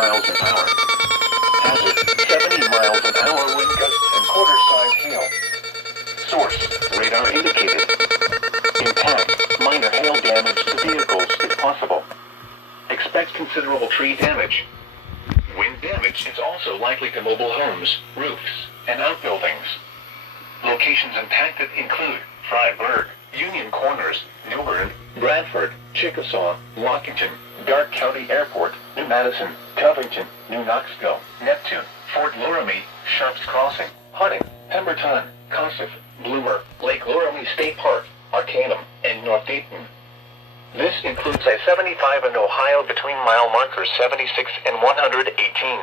miles an hour. Hazard, 70 miles an hour wind gusts and quarter-size hail. Source, radar indicated. Impact, minor hail damage to vehicles if possible. Expect considerable tree damage. Wind damage is also likely to mobile homes, roofs, and outbuildings. Locations impacted include Freiburg, Union Corners, New Bern, Bradford, Chickasaw, Washington, Darke County Airport, New Madison, Covington, New Knoxville, Neptune, Fort Loramie, Sharps Crossing, Harding, Pemberton, Kossuth, Bloomer, Lake Loramie State Park, Arcanum, and North Dayton. This includes I-75 in Ohio between mile markers 76 and 118.